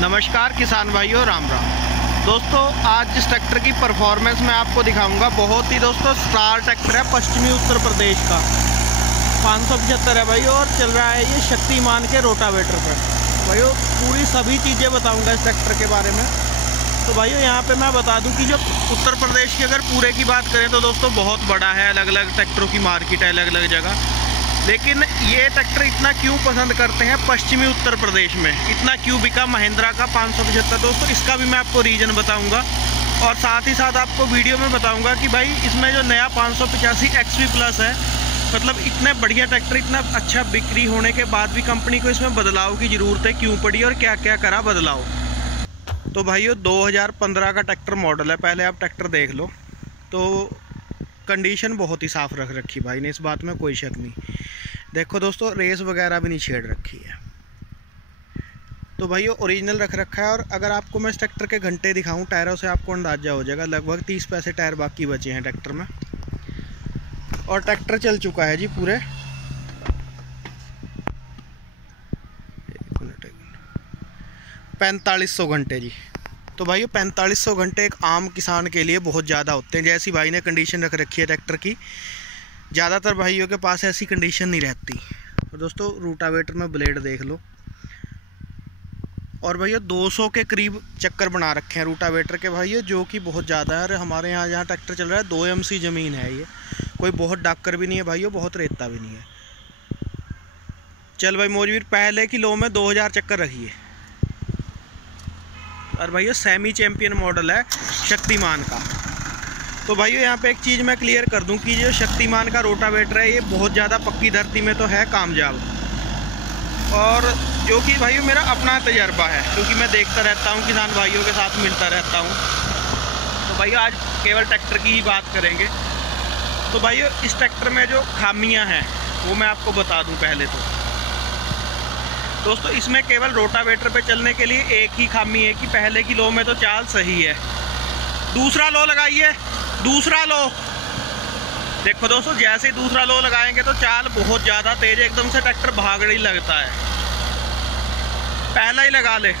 नमस्कार किसान भाइयों, राम राम। दोस्तों, आज जिस ट्रैक्टर की परफॉर्मेंस मैं आपको दिखाऊंगा, बहुत ही दोस्तों स्टार ट्रैक्टर है, पश्चिमी उत्तर प्रदेश का 575 है भाइयों, और चल रहा है ये शक्तिमान के रोटावेटर पर। भाइयों पूरी सभी चीज़ें बताऊंगा इस ट्रैक्टर के बारे में। तो भाइयों यहाँ पे मैं बता दूं कि जो उत्तर प्रदेश की अगर पूरे की बात करें तो दोस्तों बहुत बड़ा है, अलग अलग ट्रैक्टरों की मार्केट है अलग अलग जगह। लेकिन ये ट्रैक्टर इतना क्यों पसंद करते हैं पश्चिमी उत्तर प्रदेश में, इतना क्यों बिका महिंद्रा का 575 दोस्तों, इसका भी मैं आपको रीज़न बताऊंगा। और साथ ही साथ आपको वीडियो में बताऊंगा कि भाई इसमें जो नया 585 XP प्लस है, मतलब इतने बढ़िया ट्रैक्टर, इतना अच्छा बिक्री होने के बाद भी कंपनी को इसमें बदलाव की ज़रूरत है क्यों पड़ी और क्या क्या करा बदलाव। तो भाइयों 2015 का ट्रैक्टर मॉडल है, पहले आप ट्रैक्टर देख लो। तो कंडीशन बहुत ही साफ़ रख रखी भाई ने, इस बात में कोई शक नहीं। देखो दोस्तों, रेस वगैरह भी नहीं छेड़ रखी है। तो भाइयों ओरिजिनल रख रखा है। और अगर आपको मैं इस ट्रैक्टर के घंटे दिखाऊं टायरों से, आपको अंदाज़ा हो जाएगा। लगभग 30 पैसे टायर बाकी बचे हैं ट्रैक्टर में, और ट्रैक्टर चल चुका है जी पूरे 4500 घंटे जी। तो भाइयों 4500 घंटे एक आम किसान के लिए बहुत ज़्यादा होते हैं। जैसी भाई ने कंडीशन रख रखी है ट्रैक्टर की, ज़्यादातर भाइयों के पास ऐसी कंडीशन नहीं रहती। और दोस्तों रूटावेटर में ब्लेड देख लो, और भैया 200 के करीब चक्कर बना रखे हैं रूटावेटर के भाइयों, जो कि बहुत ज़्यादा है। और हमारे यहाँ जहाँ ट्रैक्टर चल रहा है 2 MC ज़मीन है, ये कोई बहुत डाकर भी नहीं है भाइयों, बहुत रेता भी नहीं है। चल भाई मौजवीर, पहले की लो में 2000 चक्कर रखिए। और भाइयों सेमी चैम्पियन मॉडल है शक्तिमान का। तो भाइयों यहाँ पे एक चीज़ मैं क्लियर कर दूं कि जो शक्तिमान का रोटावेटर है ये बहुत ज़्यादा पक्की धरती में तो है कामयाब, और जो कि भाइयों मेरा अपना तजर्बा है, क्योंकि मैं देखता रहता हूँ, किसान भाइयों के साथ मिलता रहता हूँ। तो भाइयों आज केवल ट्रैक्टर की ही बात करेंगे। तो भाइयों इस ट्रैक्टर में जो खामियाँ हैं वो मैं आपको बता दूँ। पहले तो दोस्तों इसमें केवल रोटावेटर पे चलने के लिए एक ही खामी है कि पहले की लो में तो चाल सही है, दूसरा लो लगाइए, दूसरा लो देखो दोस्तों, जैसे ही दूसरा लो लगाएंगे तो चाल बहुत ज़्यादा तेज, एकदम से ट्रैक्टर भागने ही लगता है। पहला ही लगा ले।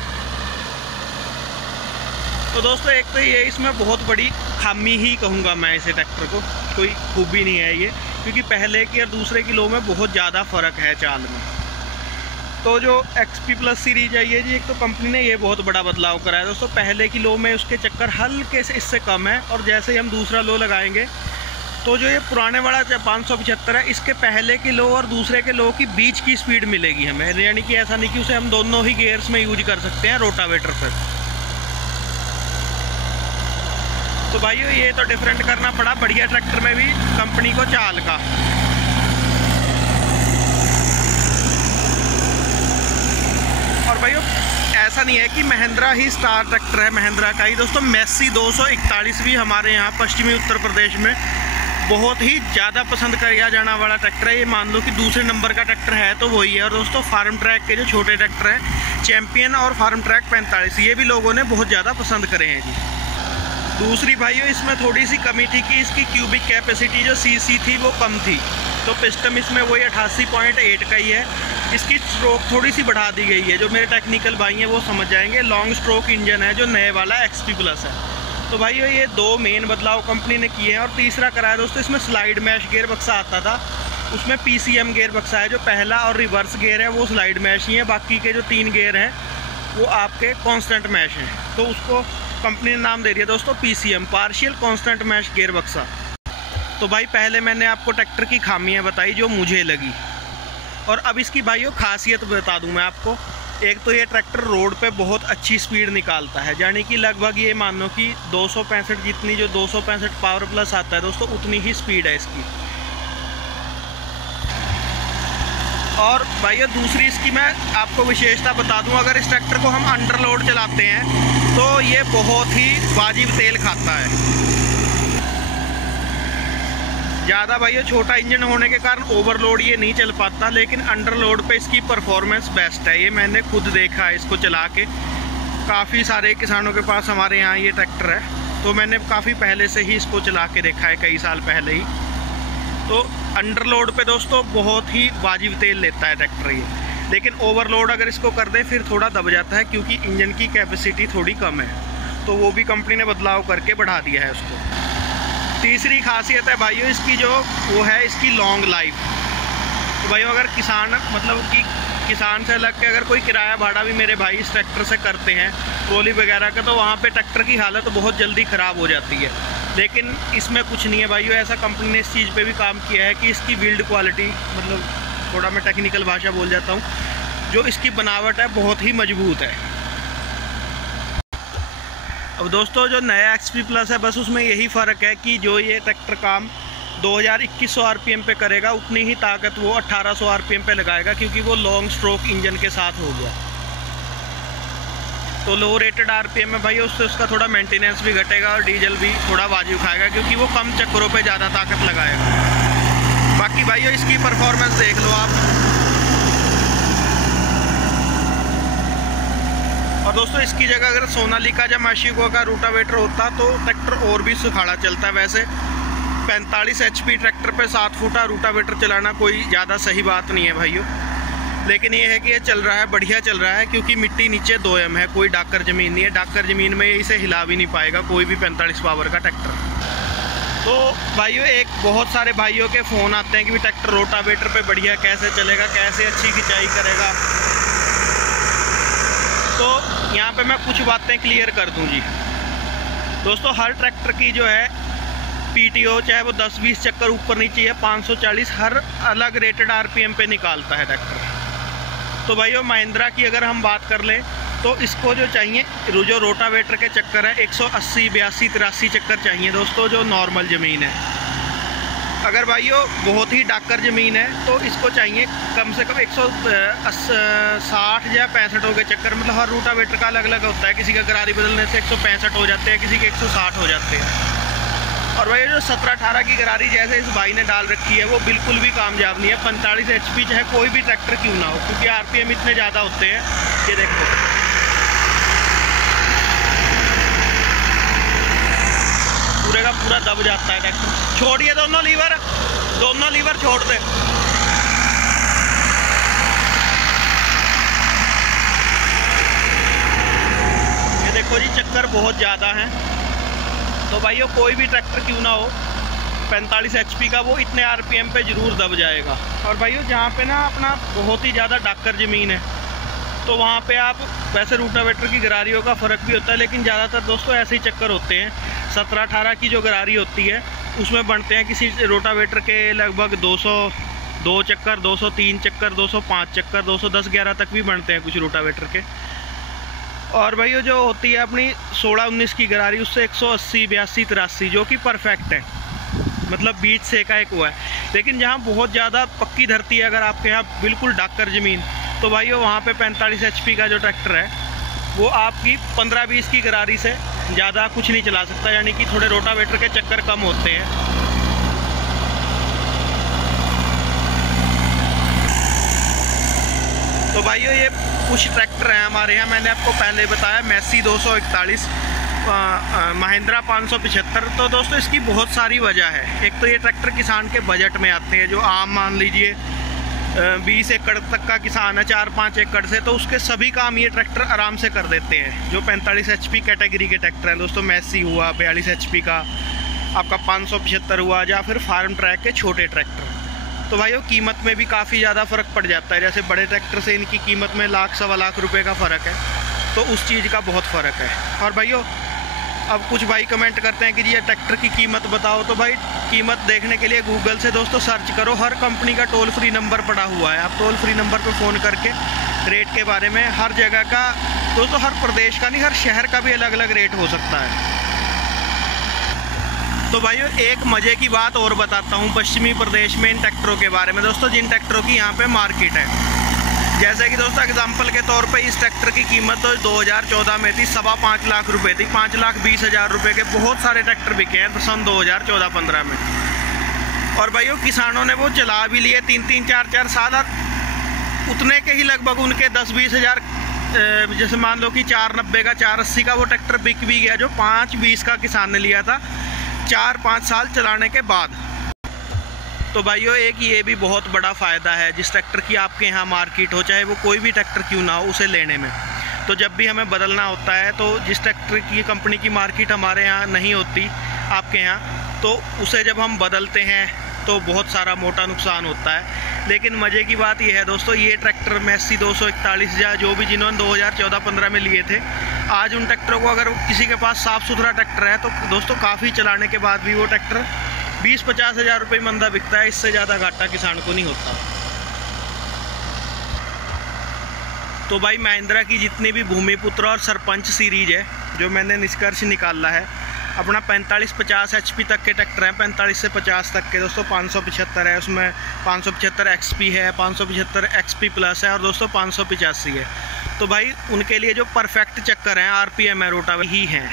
तो दोस्तों एक तो ये इसमें बहुत बड़ी खामी ही कहूँगा मैं इसे, ट्रैक्टर को कोई खूबी नहीं है ये, क्योंकि पहले की और दूसरे की लो में बहुत ज़्यादा फ़र्क है चाल में। तो जो XP प्लस सीरीज है ये जी, एक तो कंपनी ने ये बहुत बड़ा बदलाव करा है दोस्तों। पहले की लो में उसके चक्कर हल्के से इससे कम है, और जैसे ही हम दूसरा लो लगाएंगे तो जो ये पुराने वाला 575 है, इसके पहले की लो और दूसरे के लो की बीच की स्पीड मिलेगी हमें। यानी कि ऐसा नहीं कि उसे हम दोनों ही गियर्स में यूज कर सकते हैं रोटावेटर पर। तो भाइयों ये तो डिफरेंट करना पड़ा बढ़िया ट्रैक्टर में भी कंपनी को चाल का। और भाइयों ऐसा नहीं है कि महिंद्रा ही स्टार ट्रैक्टर है, महिंद्रा का ही दोस्तों मैसी 241 भी हमारे यहाँ पश्चिमी उत्तर प्रदेश में बहुत ही ज़्यादा पसंद किया जाने वाला ट्रैक्टर है। ये मान लो कि दूसरे नंबर का ट्रैक्टर है तो वही है। और दोस्तों फार्म ट्रैक के जो छोटे ट्रैक्टर हैं चैम्पियन और फार्म ट्रैक 45, ये भी लोगों ने बहुत ज़्यादा पसंद करे हैं जी। दूसरी भाइयों इसमें थोड़ी सी कमी थी कि इसकी क्यूबिक कैपेसिटी जो CC थी वो कम थी, तो पिस्टन इसमें वही 88.8 का ही है। इसकी स्ट्रोक थोड़ी सी बढ़ा दी गई है, जो मेरे टेक्निकल भाई हैं वो समझ जाएंगे। लॉन्ग स्ट्रोक इंजन है जो नए वाला XP प्लस है। तो भाई ये 2 मेन बदलाव कंपनी ने किए हैं। और तीसरा करा है दोस्तों, इसमें स्लाइड मैश गियर बक्सा आता था, उसमें PCM गियर बक्सा है। जो पहला और रिवर्स गियर है वो स्लाइड मैश ही है, बाकी के जो 3 गियर हैं वो आपके कॉन्स्टेंट मैश हैं। तो उसको कंपनी ने नाम दे दिया दोस्तों PCM, partial constant mesh gear बक्सा। तो भाई पहले मैंने आपको ट्रैक्टर की खामियाँ बताई जो मुझे लगी, और अब इसकी भाइयों खासियत बता दूं मैं आपको। एक तो ये ट्रैक्टर रोड पे बहुत अच्छी स्पीड निकालता है, यानी कि लगभग ये मान लो कि 265 जितनी जो 265 पावर प्लस आता है दोस्तों, उतनी ही स्पीड है इसकी। और भाइयों दूसरी इसकी मैं आपको विशेषता बता दूं, अगर इस ट्रैक्टर को हम अंडर लोड चलाते हैं तो ये बहुत ही वाजिब तेल खाता है। ज़्यादा भाइयों छोटा इंजन होने के कारण ओवरलोड ये नहीं चल पाता, लेकिन अंडरलोड पे इसकी परफॉर्मेंस बेस्ट है। ये मैंने खुद देखा है इसको चला के, काफ़ी सारे किसानों के पास हमारे यहाँ ये ट्रैक्टर है, तो मैंने काफ़ी पहले से ही इसको चला के देखा है, कई साल पहले ही। तो अंडरलोड पे दोस्तों बहुत ही वाजिब तेल लेता है ट्रैक्टर ये। लेकिन ओवरलोड अगर इसको कर दें फिर थोड़ा दब जाता है, क्योंकि इंजन की कैपेसिटी थोड़ी कम है, तो वो भी कंपनी ने बदलाव करके बढ़ा दिया है उसको। तीसरी खासियत है भाइयों इसकी जो वो है इसकी लॉन्ग लाइफ। तो भाइयों अगर किसान मतलब कि किसान से लग के अगर कोई किराया भाड़ा भी मेरे भाई इस ट्रैक्टर से करते हैं ट्रॉली वगैरह का, तो वहाँ पे ट्रैक्टर की हालत बहुत जल्दी ख़राब हो जाती है। लेकिन इसमें कुछ नहीं है भाइयों, ऐसा कंपनी ने इस चीज़ पे भी काम किया है कि इसकी बिल्ड क्वालिटी, मतलब थोड़ा मैं टेक्निकल भाषा बोल जाता हूँ, जो इसकी बनावट है बहुत ही मजबूत है। अब दोस्तों जो नया XP प्लस है, बस उसमें यही फ़र्क है कि जो ये ट्रैक्टर काम 2100 RPM पे करेगा, उतनी ही ताकत वो 1800 RPM पे लगाएगा, क्योंकि वो लॉन्ग स्ट्रोक इंजन के साथ हो गया। तो लो रेटेड RPM में भाई उससे उसका थोड़ा मेंटेनेंस भी घटेगा और डीजल भी थोड़ा वाजिब खाएगा, क्योंकि वो कम चक्करों पे ज़्यादा ताकत लगाएगा। बाकी भाइयों इसकी परफॉर्मेंस देख लो आप। और दोस्तों इसकी जगह अगर सोनालिका या माशिको का रूटावेटर होता तो ट्रैक्टर और भी सुखाड़ा चलता। वैसे 45 HP ट्रैक्टर पे 7 फुटा रूटावेटर चलाना कोई ज़्यादा सही बात नहीं है भाइयों, लेकिन ये है कि ये चल रहा है, बढ़िया चल रहा है, क्योंकि मिट्टी नीचे 2M है, कोई डाकर ज़मीन नहीं है। डाकर ज़मीन में इसे हिला भी नहीं पाएगा कोई भी 45 पावर का ट्रैक्टर। तो भाइयों एक बहुत सारे भाइयों के फ़ोन आते हैं कि भी ट्रैक्टर रोटावेटर पे बढ़िया कैसे चलेगा, कैसे अच्छी खिंचाई करेगा। तो यहाँ पे मैं कुछ बातें क्लियर कर दूँ जी। दोस्तों हर ट्रैक्टर की जो है PTO चाहे वो 10-20 चक्कर ऊपर नीचे है, 540 हर अलग रेटेड RPM पे निकालता है ट्रैक्टर। तो भाइयों महिंद्रा की अगर हम बात कर लें तो इसको जो चाहिए, जो रोटावेटर के चक्कर है 180, 82, 83 चक्कर चाहिए दोस्तों, जो नॉर्मल ज़मीन है। अगर भाइयों बहुत ही डाकर ज़मीन है तो इसको चाहिए कम से कम 160 या 65 के चक्कर, मतलब हर रूटावेटर का अलग अलग होता है। किसी का गरारी बदलने से 165 हो जाते हैं, किसी के 160 हो जाते हैं। और भाई जो 17-18 की गरारी जैसे इस भाई ने डाल रखी है वो बिल्कुल भी कामयाब नहीं है। 45 HP चाहे कोई भी ट्रैक्टर क्यों ना हो, क्योंकि RPM इतने ज़्यादा होते हैं। ये देखो पूरे का पूरा दब जाता है ट्रैक्टर। छोड़िए दोनों लीवर छोड़ दे। ये देखो जी चक्कर बहुत ज़्यादा हैं। तो भाइयों कोई भी ट्रैक्टर क्यों ना हो 45 HP का, वो इतने RPM पे ज़रूर दब जाएगा। और भाइयों जहाँ पे ना अपना बहुत ही ज़्यादा डाकर ज़मीन है तो वहाँ पे आप वैसे रूटावेटर की गरारियों का फ़र्क भी होता है, लेकिन ज़्यादातर दोस्तों ऐसे ही चक्कर होते हैं। 17-18 की जो गरारी होती है उसमें बनते हैं किसी रोटावेटर के लगभग 202 चक्कर, 203 चक्कर, 205 चक्कर, 210-11 तक भी बनते हैं कुछ रोटावेटर के। और भाइयों जो होती है अपनी 16-19 की गरारी उससे 180, 82, 83 जो कि परफेक्ट है, मतलब बीच से का एक हुआ है। लेकिन जहाँ बहुत ज़्यादा पक्की धरती है, अगर आपके यहाँ बिल्कुल डाकर ज़मीन, तो भाइयों वहाँ पे 45 HP का जो ट्रैक्टर है वो आपकी 15-20 की गरारी से ज़्यादा कुछ नहीं चला सकता, यानी कि थोड़े रोटावेटर के चक्कर कम होते हैं। तो भाइयों ये कुछ ट्रैक्टर हैं हमारे यहाँ, मैंने आपको पहले बताया मैसी 241, महिंद्रा 575। तो दोस्तों इसकी बहुत सारी वजह है। एक तो ये ट्रैक्टर किसान के बजट में आते हैं, जो आम मान लीजिए 20 एकड़ तक का किसान है, 4-5 एकड़ से, तो उसके सभी काम ये ट्रैक्टर आराम से कर देते हैं। जो 45 HP कैटेगरी के ट्रैक्टर हैं दोस्तों, मैसी हुआ 42 HP का, आपका 575 हुआ, या फिर फार्म ट्रैक के छोटे ट्रैक्टर। तो भाइयों कीमत में भी काफ़ी ज़्यादा फ़र्क पड़ जाता है। जैसे बड़े ट्रैक्टर से इनकी कीमत में 1-1.25 लाख रुपए का फ़र्क है, तो उस चीज़ का बहुत फ़र्क है। और भाइयों अब कुछ भाई कमेंट करते हैं कि जी ये ट्रैक्टर की कीमत बताओ, तो भाई कीमत देखने के लिए गूगल से दोस्तों सर्च करो, हर कंपनी का टोल फ्री नंबर पड़ा हुआ है। आप टोल फ्री नंबर पर फ़ोन करके रेट के बारे में, हर जगह का दोस्तों, हर प्रदेश का नहीं, हर शहर का भी अलग अलग रेट हो सकता है। तो भाइयों एक मज़े की बात और बताता हूँ पश्चिमी प्रदेश में इन ट्रैक्टरों के बारे में दोस्तों, जिन ट्रैक्टरों की यहाँ पे मार्केट है। जैसे कि दोस्तों एग्जांपल के तौर पे इस ट्रैक्टर की कीमत तो 2014 में थी 5.25 लाख रुपए थी, 5,20,000 रुपये के बहुत सारे ट्रैक्टर बिके हैं सन 2014-15 में। और भाइयों किसानों ने वो चला भी लिए 3-3, 4-4 साल, और उतने के ही लगभग उनके 10-20 हज़ार, जैसे मान लो कि 490 का, 480 का वो ट्रैक्टर बिक भी गया, जो 520 का किसान ने लिया था 4-5 साल चलाने के बाद। तो भाइयों एक ये भी बहुत बड़ा फ़ायदा है, जिस ट्रैक्टर की आपके यहाँ मार्केट हो, चाहे वो कोई भी ट्रैक्टर क्यों ना हो, उसे लेने में। तो जब भी हमें बदलना होता है तो जिस ट्रैक्टर की कंपनी की मार्केट हमारे यहाँ नहीं होती आपके यहाँ, तो उसे जब हम बदलते हैं तो बहुत सारा मोटा नुकसान होता है। लेकिन मज़े की बात यह है दोस्तों, ये ट्रैक्टर मैसी 241 या जो भी जिन्होंने 2014-15 में लिए थे, आज उन ट्रैक्टरों को अगर किसी के पास साफ़ सुथरा ट्रैक्टर है तो दोस्तों काफ़ी चलाने के बाद भी वो ट्रैक्टर 20-50 हज़ार रुपये मंदा बिकता है। इससे ज़्यादा घाटा किसान को नहीं होता। तो भाई महिंद्रा की जितनी भी भूमिपुत्र और सरपंच सीरीज है, जो मैंने निष्कर्ष निकाला है, अपना 45-50 HP तक के ट्रैक्टर हैं, 45 से 50 तक के दोस्तों। 575 है, उसमें 575 XP है, 575 XP प्लस है और दोस्तों 585 है। तो भाई उनके लिए जो परफेक्ट चक्कर हैं RPM है रोटावेटर ही हैं,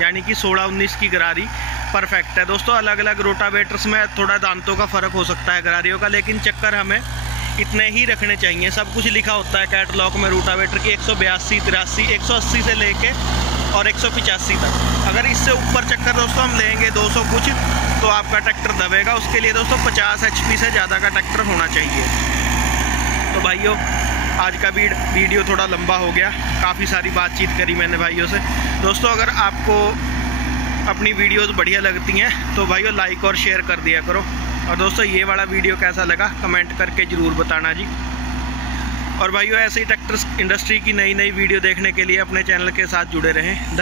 यानी कि 16-19 की गरारी परफेक्ट है दोस्तों। अलग अलग रोटावेटर्स में थोड़ा दांतों का फ़र्क हो सकता है गरारियों का, लेकिन चक्कर हमें इतने ही रखने चाहिए। सब कुछ लिखा होता है कैटलॉग में रोटावेटर की, 182, 83, 180 से लेके और 185 तक। अगर इससे ऊपर चक्कर दोस्तों हम लेंगे 200 कुछ, तो आपका ट्रैक्टर दबेगा। उसके लिए दोस्तों 50 HP से ज़्यादा का ट्रैक्टर होना चाहिए। तो भाइयों आज का वीडियो थोड़ा लंबा हो गया, काफ़ी सारी बातचीत करी मैंने भाइयों से। दोस्तों अगर आपको अपनी वीडियोस बढ़िया लगती हैं तो भाइयों लाइक और शेयर कर दिया करो। और दोस्तों ये वाला वीडियो कैसा लगा कमेंट करके ज़रूर बताना जी। और भाइयों ऐसे ही ट्रैक्टर इंडस्ट्री की नई वीडियो देखने के लिए अपने चैनल के साथ जुड़े रहें।